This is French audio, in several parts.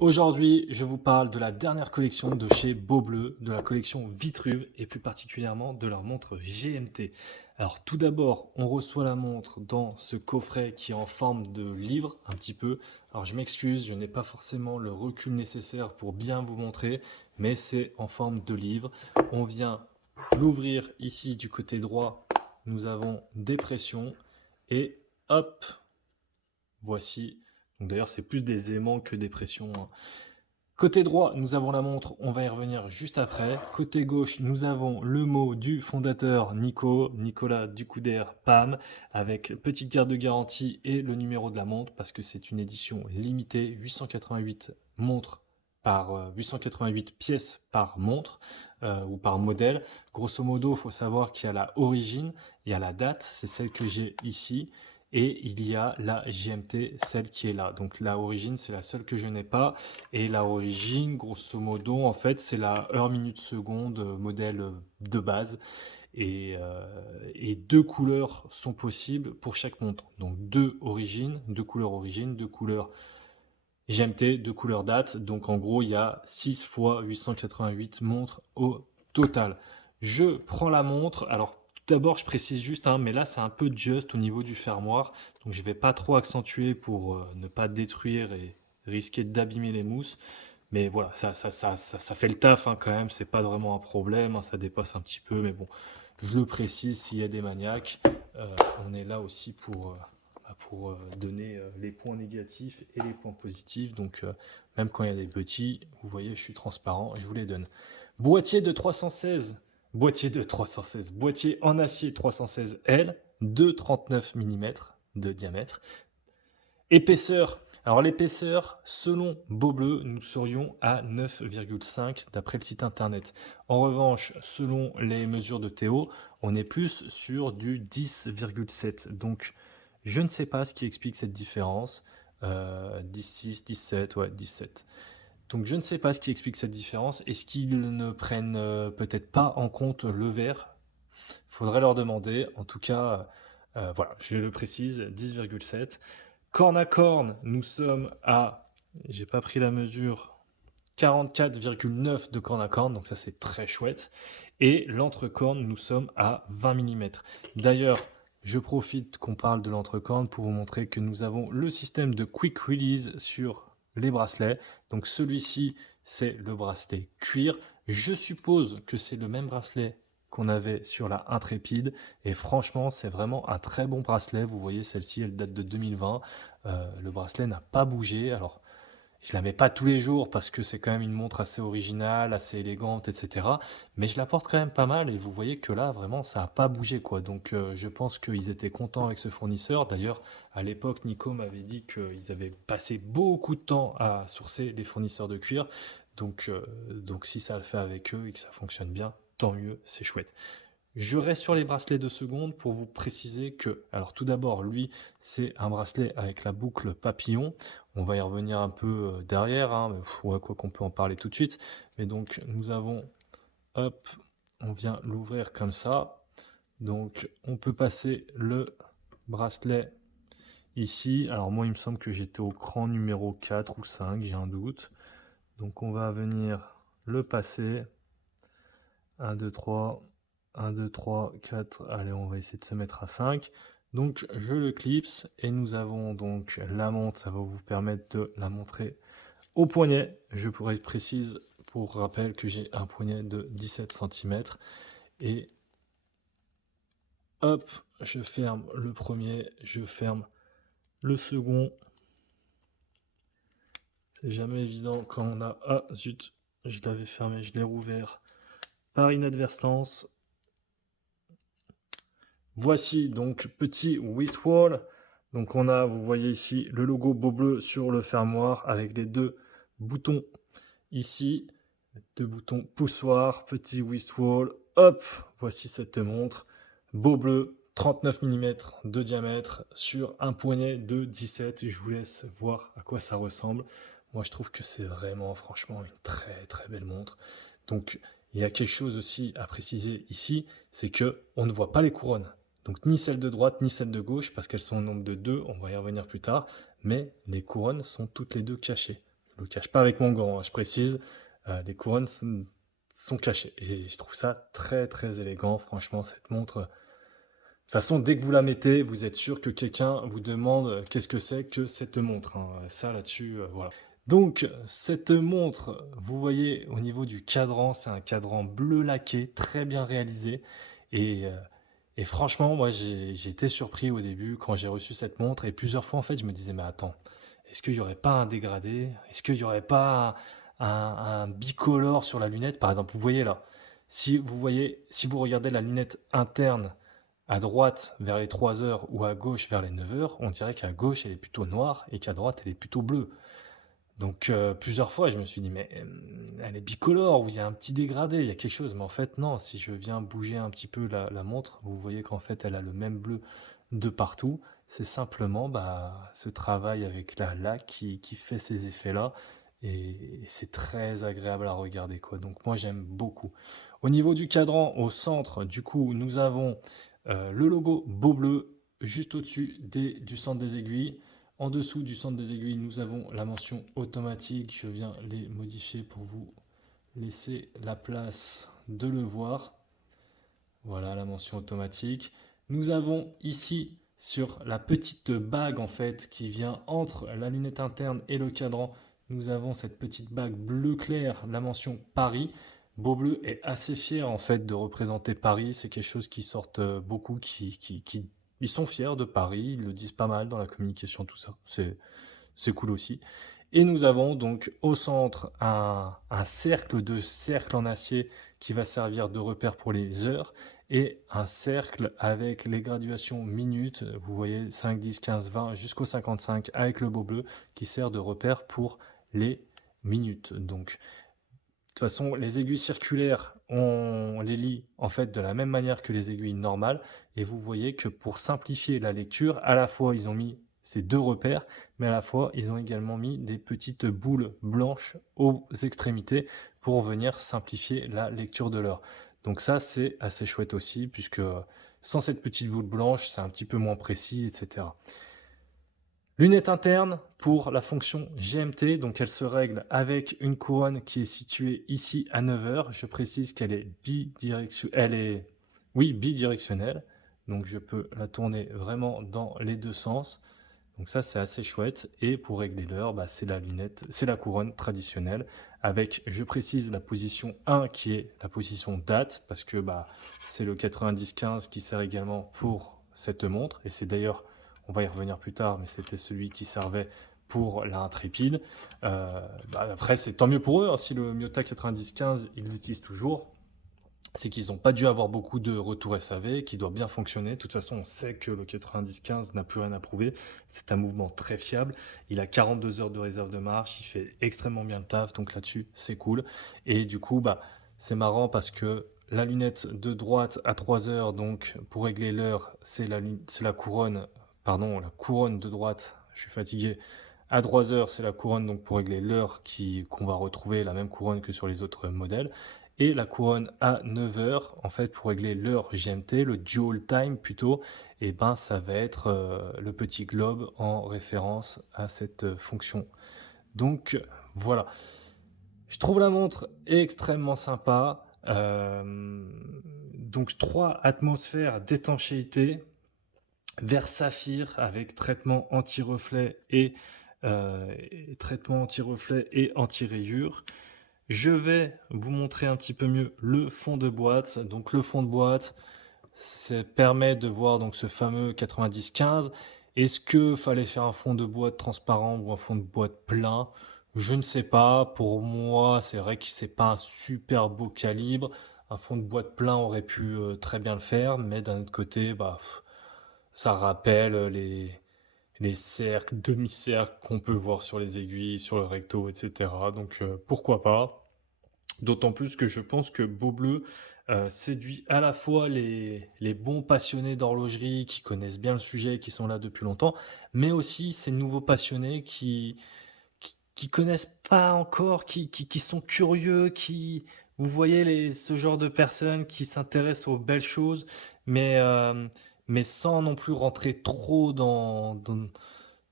Aujourd'hui, je vous parle de la dernière collection de chez Beaubleu, de la collection Vitruve et plus particulièrement de leur montre GMT. Alors tout d'abord, on reçoit la montre dans ce coffret qui est en forme de livre un petit peu. Alors je m'excuse, je n'ai pas forcément le recul nécessaire pour bien vous montrer, mais c'est en forme de livre. On vient l'ouvrir ici du côté droit, nous avons des pressions et hop, voici. Donc d'ailleurs, c'est plus des aimants que des pressions, hein. Côté droit, nous avons la montre, on va y revenir juste après. Côté gauche, nous avons le mot du fondateur Nicolas Ducouder, PAM, avec petite carte de garantie et le numéro de la montre, parce que c'est une édition limitée, 888 montres par 888 pièces par montre ou par modèle. Grosso modo, il faut savoir qu'il y a la origine, il y a la date, c'est celle que j'ai ici, et il y a la GMT, celle qui est là. Donc la origine, c'est la seule que je n'ai pas. Et la origine, grosso modo, en fait, c'est la heure minute seconde modèle de base. Et deux couleurs sont possibles pour chaque montre. Donc deux couleurs origine, deux couleurs GMT, deux couleurs date. Donc en gros, il y a 6 fois 888 montres au total. Je prends la montre. Alors tout d'abord, je précise juste, hein, mais là c'est un peu juste au niveau du fermoir. Donc je ne vais pas trop accentuer pour ne pas détruire et risquer d'abîmer les mousses. Mais voilà, ça fait le taf, hein, quand même, c'est pas vraiment un problème, hein, ça dépasse un petit peu, mais bon, je le précise s'il y a des maniaques, on est là aussi pour donner les points négatifs et les points positifs, donc même quand il y a des petits, vous voyez, je suis transparent, je vous les donne. Boîtier de 316, boîtier en acier 316L, de 39 mm de diamètre. Épaisseur. Alors l'épaisseur, selon Beaubleu, nous serions à 9,5 d'après le site internet. En revanche, selon les mesures de Théo, on est plus sur du 10,7. Donc je ne sais pas ce qui explique cette différence. 16, 17, ouais, 17. Donc je ne sais pas ce qui explique cette différence. Est-ce qu'ils ne prennent peut-être pas en compte le verre? Faudrait leur demander. En tout cas, voilà, je le précise, 10,7. Corne à corne, nous sommes à, j'ai pas pris la mesure, 44,9 de corne à corne, donc ça c'est très chouette. Et l'entrecorne, nous sommes à 20 mm. D'ailleurs, je profite qu'on parle de l'entrecorne pour vous montrer que nous avons le système de quick release sur les bracelets. Donc celui-ci, c'est le bracelet cuir. Je suppose que c'est le même bracelet qu'on avait sur la Intrépide. Et franchement, c'est vraiment un très bon bracelet. Vous voyez, celle-ci, elle date de 2020. Le bracelet n'a pas bougé. Alors, je la mets pas tous les jours parce que c'est quand même une montre assez originale, assez élégante, etc. Mais je la porte quand même pas mal et vous voyez que là, vraiment, ça n'a pas bougé, quoi. Donc, je pense qu'ils étaient contents avec ce fournisseur. D'ailleurs, à l'époque, Nico m'avait dit qu'ils avaient passé beaucoup de temps à sourcer les fournisseurs de cuir. Donc si ça le fait avec eux et que ça fonctionne bien, tant mieux, c'est chouette. Je reste sur les bracelets de seconde pour vous préciser que, alors tout d'abord, lui, c'est un bracelet avec la boucle papillon. On va y revenir un peu derrière, hein, mais ouais, quoi qu'on peut en parler tout de suite. Mais donc, nous avons, hop, on vient l'ouvrir comme ça. Donc, on peut passer le bracelet ici. Alors moi, il me semble que j'étais au cran numéro 4 ou 5, j'ai un doute. Donc, on va venir le passer. 1, 2, 3, 1, 2, 3, 4. Allez, on va essayer de se mettre à 5. Donc, je le clipse et nous avons donc la montre. Ça va vous permettre de la montrer au poignet. Je pourrais être précise pour rappel que j'ai un poignet de 17 cm. Et hop, je ferme le premier, je ferme le second. C'est jamais évident quand on a... Ah, zut, je l'avais fermé, je l'ai rouvert par inadvertance. Voici donc petit Wistwall. Donc on a, vous voyez ici, le logo Beaubleu sur le fermoir avec les deux boutons ici, deux boutons poussoir, petit Wistwall. Hop, voici cette montre Beaubleu, 39 mm de diamètre sur un poignet de 17. Je vous laisse voir à quoi ça ressemble. Moi, je trouve que c'est vraiment, franchement, une très très belle montre. Donc, il y a quelque chose aussi à préciser ici, c'est que on ne voit pas les couronnes. Donc ni celle de droite ni celle de gauche, parce qu'elles sont au nombre de deux, on va y revenir plus tard, mais les couronnes sont toutes les deux cachées. Je le cache pas avec mon gant, hein, je précise, les couronnes sont cachées et je trouve ça très, très élégant franchement cette montre, de toute façon dès que vous la mettez, vous êtes sûr que quelqu'un vous demande, qu'est-ce que c'est que cette montre, hein, ça là-dessus, voilà. Donc cette montre, vous voyez au niveau du cadran, c'est un cadran bleu laqué, très bien réalisé et heu et franchement, moi, j'ai été surpris au début quand j'ai reçu cette montre et plusieurs fois, en fait, je me disais: «Mais attends, est-ce qu'il y aurait pas un dégradé? Est-ce qu'il y aurait pas un bicolore sur la lunette?» Par exemple, vous voyez là, si vous regardez la lunette interne à droite vers les 3 heures ou à gauche vers les 9 heures, on dirait qu'à gauche, elle est plutôt noire et qu'à droite, elle est plutôt bleue. Donc plusieurs fois, je me suis dit: «Mais, elle est bicolore ou il y a un petit dégradé, il y a quelque chose». Mais en fait, non, si je viens bouger un petit peu la montre, vous voyez qu'en fait, elle a le même bleu de partout. C'est simplement, bah, ce travail avec la laque qui fait ces effets-là et c'est très agréable à regarder, quoi. Donc moi, j'aime beaucoup. Au niveau du cadran, au centre, du coup, nous avons, le logo Beaubleu juste au-dessus du centre des aiguilles. En dessous du centre des aiguilles, nous avons la mention automatique. Je viens les modifier pour vous laisser la place de le voir. Voilà la mention automatique. Nous avons ici sur la petite bague en fait qui vient entre la lunette interne et le cadran, nous avons cette petite bague bleu clair, la mention Paris. Beaubleu est assez fier en fait de représenter Paris. C'est quelque chose qui sort beaucoup, ils sont fiers de Paris. Ils le disent pas mal dans la communication, tout ça. C'est cool aussi. Et nous avons donc au centre un cercle de cercle en acier qui va servir de repère pour les heures et un cercle avec les graduations minutes. Vous voyez 5, 10, 15, 20 jusqu'au 55 avec le beau bleu qui sert de repère pour les minutes. Donc de toute façon, les aiguilles circulaires, on les lit en fait de la même manière que les aiguilles normales. Et vous voyez que pour simplifier la lecture, à la fois ils ont mis ces deux repères, mais à la fois ils ont également mis des petites boules blanches aux extrémités pour venir simplifier la lecture de l'heure. Donc ça, c'est assez chouette aussi, puisque sans cette petite boule blanche, c'est un petit peu moins précis, etc. Lunette interne pour la fonction GMT, donc elle se règle avec une couronne qui est située ici à 9 heures. Je précise qu'elle est bidirectionnelle, donc je peux la tourner vraiment dans les deux sens. Donc ça, c'est assez chouette. Et pour régler l'heure, bah, c'est la couronne traditionnelle avec, je précise, la position 1 qui est la position date, parce que bah, c'est le 90-15 qui sert également pour cette montre. Et c'est d'ailleurs, on va y revenir plus tard, mais c'était celui qui servait pour la Intrépide. Bah, après, c'est tant mieux pour eux, hein, si le Miyota 90-15, ils l'utilisent toujours, c'est qu'ils n'ont pas dû avoir beaucoup de retours SAV, qui doit bien fonctionner. De toute façon, on sait que le 90-15 n'a plus rien à prouver. C'est un mouvement très fiable. Il a 42 heures de réserve de marche. Il fait extrêmement bien le taf. Donc là-dessus, c'est cool. Et du coup, bah, c'est marrant parce que la lunette de droite à 3 heures, donc pour régler l'heure, c'est la couronne, pardon, la couronne de droite. Je suis fatigué. À 3 heures, c'est la couronne donc pour régler l'heure qu'on va retrouver la même couronne que sur les autres modèles. Et la couronne à 9 heures, en fait, pour régler l'heure GMT, le dual time plutôt, et ben ça va être le petit globe en référence à cette fonction. Donc voilà, je trouve la montre extrêmement sympa. Donc 3 atmosphères d'étanchéité, vert saphir avec traitement anti-reflet et anti-rayure. Je vais vous montrer un petit peu mieux le fond de boîte. Donc le fond de boîte, ça permet de voir donc ce fameux 90-15. Est-ce que fallait faire un fond de boîte transparent ou un fond de boîte plein? Je ne sais pas. Pour moi, c'est vrai que c'est pas un super beau calibre. Un fond de boîte plein aurait pu très bien le faire, mais d'un autre côté, bah, ça rappelle les cercles, demi-cercles qu'on peut voir sur les aiguilles, sur le recto, etc. Donc pourquoi pas? D'autant plus que je pense que Beaubleu séduit à la fois les bons passionnés d'horlogerie qui connaissent bien le sujet, qui sont là depuis longtemps, mais aussi ces nouveaux passionnés qui connaissent pas encore, qui sont curieux, vous voyez ce genre de personnes qui s'intéressent aux belles choses, mais, mais sans non plus rentrer trop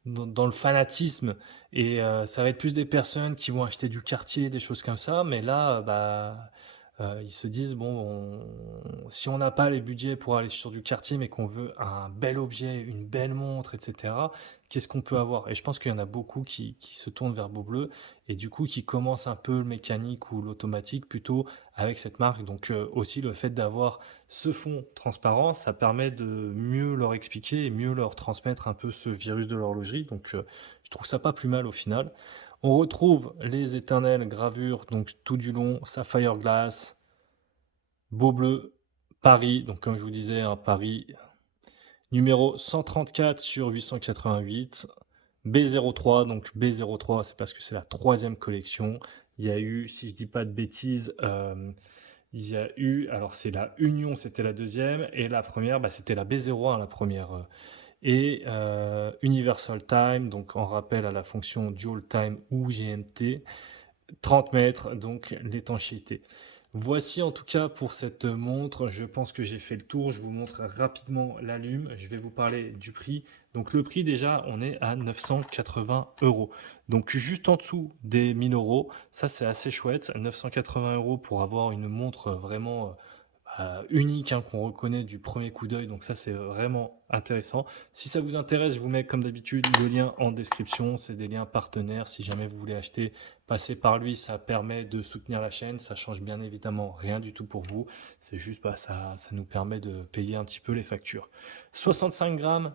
dans le fanatisme et ça va être plus des personnes qui vont acheter du Cartier, des choses comme ça, mais là, ils se disent: «Bon, si on n'a pas les budgets pour aller sur du Cartier, mais qu'on veut un bel objet, une belle montre et cetera, qu'est-ce qu'on peut avoir?» Et je pense qu'il y en a beaucoup qui se tournent vers Beaubleu et du coup qui commencent un peu le mécanique ou l'automatique plutôt avec cette marque. Donc aussi le fait d'avoir ce fond transparent, ça permet de mieux leur expliquer et mieux leur transmettre un peu ce virus de l'horlogerie. Donc je trouve ça pas plus mal au final. On retrouve les éternelles gravures, donc tout du long, Sapphire Glass, Beaubleu, Paris, donc comme je vous disais, hein, Paris, numéro 134 sur 888, B03, donc B03, c'est parce que c'est la troisième collection. Il y a eu, si je dis pas de bêtises, il y a eu, alors c'est la Union, c'était la deuxième, et la première, c'était la B01, la première. Et Universal Time, donc en rappel à la fonction Dual Time ou GMT, 30 mètres, donc l'étanchéité. Voici en tout cas pour cette montre, je pense que j'ai fait le tour, je vous montre rapidement la lume, je vais vous parler du prix. Donc le prix déjà, on est à 980 euros. Donc juste en dessous des 1000 euros, ça c'est assez chouette, 980 euros pour avoir une montre vraiment unique, hein, qu'on reconnaît du premier coup d'œil, donc ça c'est vraiment intéressant. Si ça vous intéresse, je vous mets comme d'habitude le lien en description, c'est des liens partenaires, si jamais vous voulez acheter, passez par lui, ça permet de soutenir la chaîne, ça change bien évidemment rien du tout pour vous, c'est juste ça nous permet de payer un petit peu les factures. 65 grammes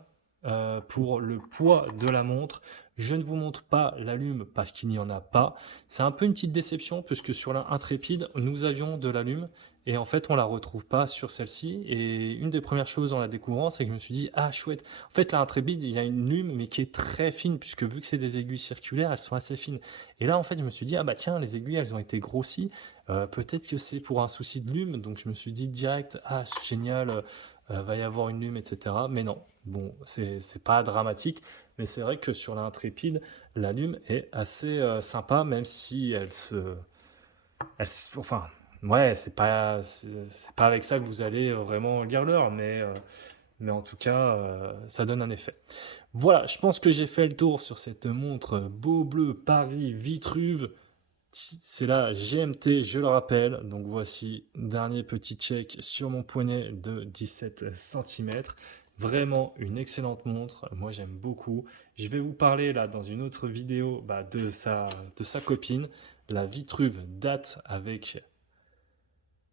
pour le poids de la montre. Je ne vous montre pas la lume parce qu'il n'y en a pas. C'est un peu une petite déception puisque sur la Intrépide, nous avions de la lume et en fait, on la retrouve pas sur celle-ci. Et une des premières choses en la découvrant, c'est que je me suis dit, ah chouette. En fait, la Intrépide, il y a une lume, mais qui est très fine, puisque vu que c'est des aiguilles circulaires, elles sont assez fines. Et là, en fait, je me suis dit, ah bah tiens, les aiguilles, elles ont été grossies. Peut-être que c'est pour un souci de lume. Donc, je me suis dit direct, ah c'est génial, va y avoir une lume, etc. Mais non, bon, c'est pas dramatique. Mais c'est vrai que sur la Intrépide, la lume est assez sympa, même si enfin, ouais, c'est pas avec ça que vous allez vraiment lire l'heure, mais en tout cas, ça donne un effet. Voilà, je pense que j'ai fait le tour sur cette montre Beaubleu Paris Vitruve. C'est la GMT, je le rappelle. Donc voici, dernier petit check sur mon poignet de 17 cm. Vraiment une excellente montre, moi j'aime beaucoup. Je vais vous parler là dans une autre vidéo de sa copine, la Vitruve date avec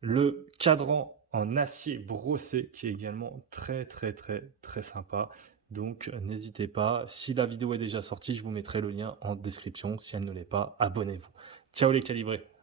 le cadran en acier brossé qui est également très très très très sympa. Donc n'hésitez pas, si la vidéo est déjà sortie, je vous mettrai le lien en description. Si elle ne l'est pas, abonnez-vous. Ciao les calibrés!